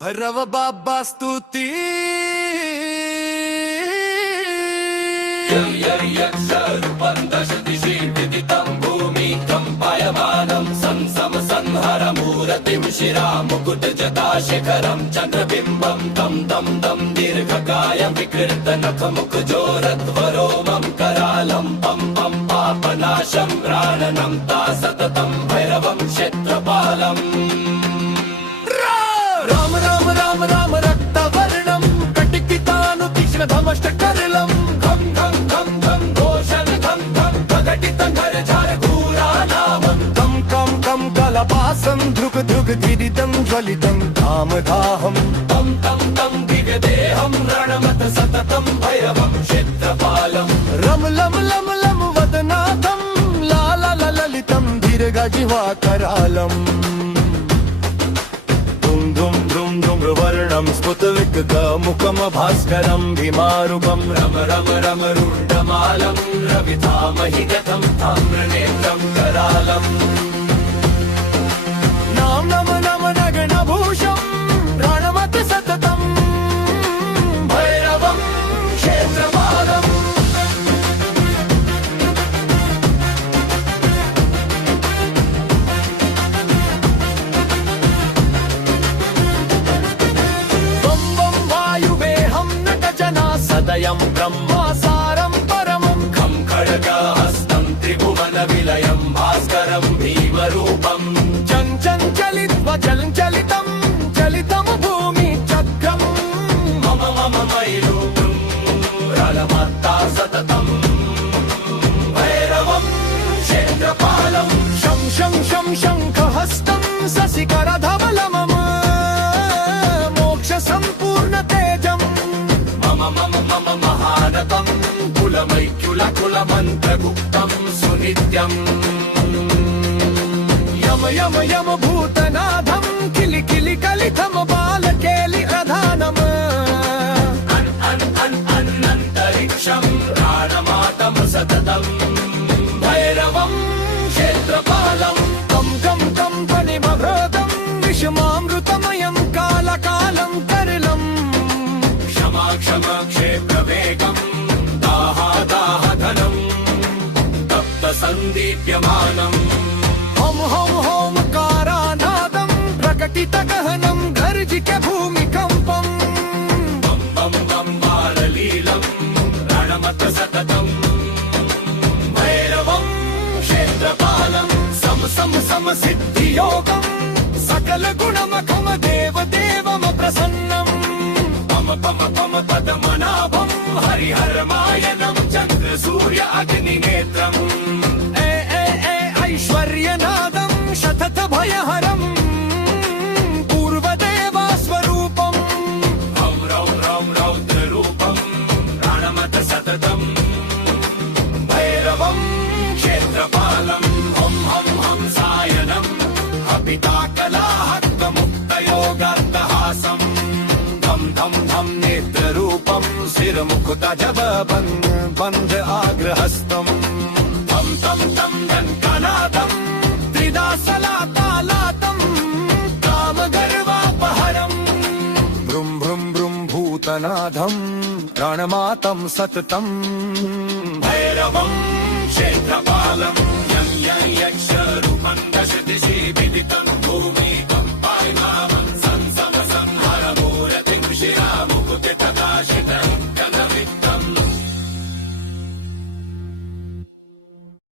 భైరవ బాబా స్తుతి సంహరమూరతిం శిరాముకుటజటాశిఖరం చంద్రబింబం తం తం తం దీర్ఘకాయం వికృతనఖముఖజోరధ్వరోమం కరాళం పం పం పాపనాశం ప్రాణనం తా సతతం భైరవం క్షేత్రపాలం రామ రామ రామ రామ రక్తవర్ణం కటికితాను తీక్ష్ణధమష్టకరళం ఘం ఘం ఘం ఘం ఘోషణ ఘం ఘం ప్రకటితం ఘరఝారఘూరానామం కం కం కం కలపాసం ధృగ్ ధృగ్ ధిరితం జ్వలితం కామదాహం తం తం తం దివ్యదేహం రణమత సతతం భైరవం క్షేత్రపాలం రం లం లం లం వదనాథం లాల లలితం దీర్ఘజిహ్వాకరాళం వర్ణం స్ఫుటవికముఖమ భాస్కరం భీమారుగం రమ రమ రమ రుండమాలం రవితామహి గతం తామ్రనేత్రం కరాళం నాం నమ నమ నగనభూషం ప్రాణమత సతతం భైరవం క్షేత్రపాలం సదయం బ్రహ్మాసారం పరమం ఖం ఖడ్గహస్తం త్రిభువన విలయం భాస్కరం భీమరూపం చంచలిత్వ చలితం చలితం భూమి చక్రం మమ మమ మైరూపం రళమత్తా సతతం భైరవం క్షేత్రపాలం శం శం శం శంఖహస్తం శశికరధవలమమ మోక్ష సంపూర్ణ తేజం మమ మహానతం కులమైక్యుల కులమంత్రగుప్తం సునిత్యం యమ యమ యమ భూతనాథం కిలి కిలి కలితమ బాలకేలి ప్రధానమ అనంతరిక్షం ప్రాణమాతం సతతం భైరవం క్షేత్రపాలం కం కం కం పనిమభృతం విషమామృతమయం కాలకాలం కరళం క్షమ క్షేత్రవేగం దాహాదాహధనం తప్త సందీప్యమానం హం హం హోం కారానాదం ప్రకటిత గహనం గర్జిక భూమికంపం బం బం బం బాలలీలం రణమత సతతం భైరవం క్షేత్రపాలం సమ సమ సమ సిద్ధియోగం సకల గుణమఖమ దేవదేవమ ప్రసన్నం పమ పమ పదమనాభం హరిహరమాయనం చంద్ర సూర్య అగ్ని నేత్రం ఐశ్వర్యనాదం శతత భయహరం పూర్వదేవా స్వరూపం హం రౌ రౌ రౌద్రరూపం ప్రాణమత సతతం భైరవం క్షేత్రపాలం హం హం హం సాయనం అపితాకలాహత్వముక్తయోగార్థహాసం ధం ధం నేత్రరూపం శిరముఖుతజబ బంధ ఆగ్రహస్తం తం తం తం గణకనాథం త్రిదాసలాతాలాతం కామగర్వాపహరం భృం భృం భృం భూతనాథం ప్రాణమాతం సతతం భైరవం క్షేత్రపాలం యం యం యక్ష రూపం దశ దిశి విదితం